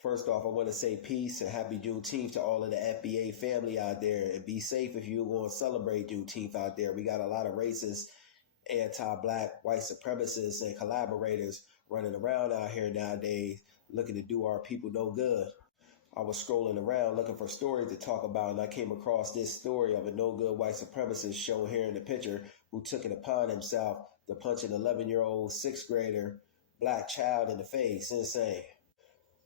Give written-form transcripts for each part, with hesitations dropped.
First off, I want to say peace and happy Juneteenth to all of the FBA family out there, and be safe if you're going to celebrate Juneteenth out there. We got a lot of racist, anti-black, white supremacists and collaborators running around out here nowadays looking to do our people no good. I was scrolling around looking for stories to talk about, and I came across this story of a no good white supremacist shown here in the picture who took it upon himself to punch an 11-year-old sixth grader black child in the face. Insane.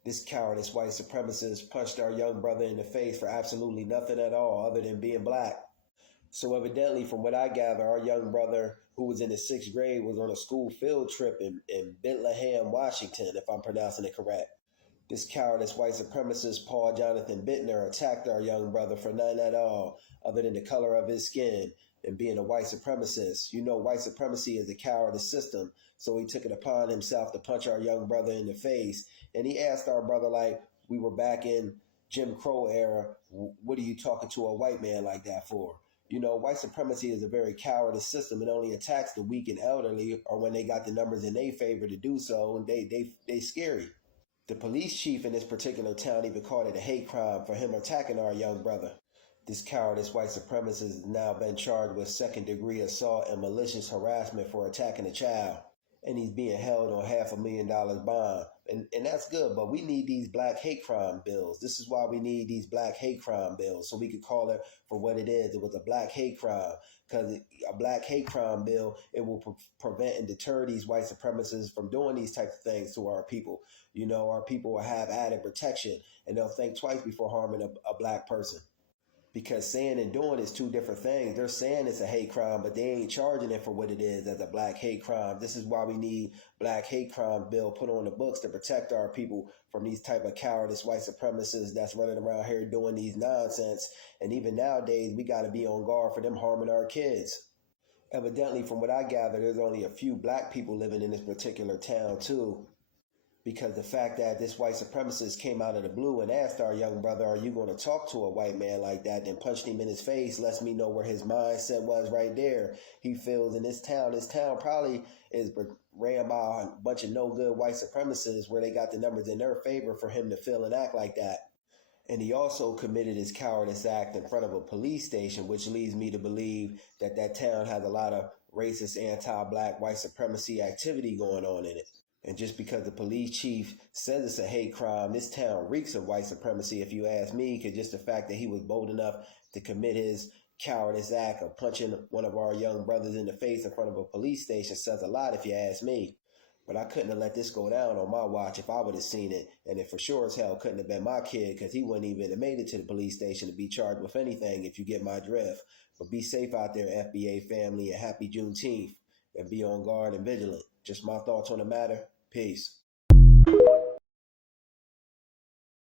This cowardice white supremacist punched our young brother in the face for absolutely nothing at all other than being black. So evidently, from what I gather, our young brother who was in the sixth grade was on a school field trip in Bethlehem, Washington, if I'm pronouncing it correct. This cowardice white supremacist Paul Jonathan Bittner attacked our young brother for nothing at all other than the color of his skin and being a white supremacist. You know, white supremacy is a cowardice system, so he took it upon himself to punch our young brother in the face. And he asked our brother, like we were back in Jim Crow era, what are you talking to a white man like that for? You know, white supremacy is a very cowardice system. It only attacks the weak and elderly, or when they got the numbers in their favor to do so, and they scary. The police chief in this particular town even called it a hate crime for him attacking our young brother. This cowardice white supremacist has now been charged with second-degree assault and malicious harassment for attacking a child. And he's being held on $500,000 bond. And that's good, but we need these black hate crime bills. This is why we need these black hate crime bills, so we could call it for what it is. It was a black hate crime, because a black hate crime bill, it will prevent and deter these white supremacists from doing these types of things to our people. You know, our people will have added protection, and they'll think twice before harming a black person. Because saying and doing is two different things. They're saying it's a hate crime, but they ain't charging it for what it is as a black hate crime. This is why we need black hate crime bill put on the books to protect our people from these type of cowardice white supremacists that's running around here doing these nonsense. And even nowadays, we got to be on guard for them harming our kids. Evidently, from what I gather, there's only a few black people living in this particular town too. Because the fact that this white supremacist came out of the blue and asked our young brother, are you going to talk to a white man like that, then punched him in his face, lets me know where his mindset was right there. He feels in this town probably is ran by a bunch of no good white supremacists where they got the numbers in their favor for him to feel and act like that. And he also committed his cowardice act in front of a police station, which leads me to believe that that town has a lot of racist, anti-black, white supremacy activity going on in it. And just because the police chief says it's a hate crime, this town reeks of white supremacy, if you ask me, because just the fact that he was bold enough to commit his cowardice act of punching one of our young brothers in the face in front of a police station says a lot, if you ask me. But I couldn't have let this go down on my watch if I would have seen it. And it for sure as hell couldn't have been my kid, because he wouldn't even have made it to the police station to be charged with anything, if you get my drift. But be safe out there, FBA family, and happy Juneteenth. And be on guard and vigilant. Just my thoughts on the matter. Peace.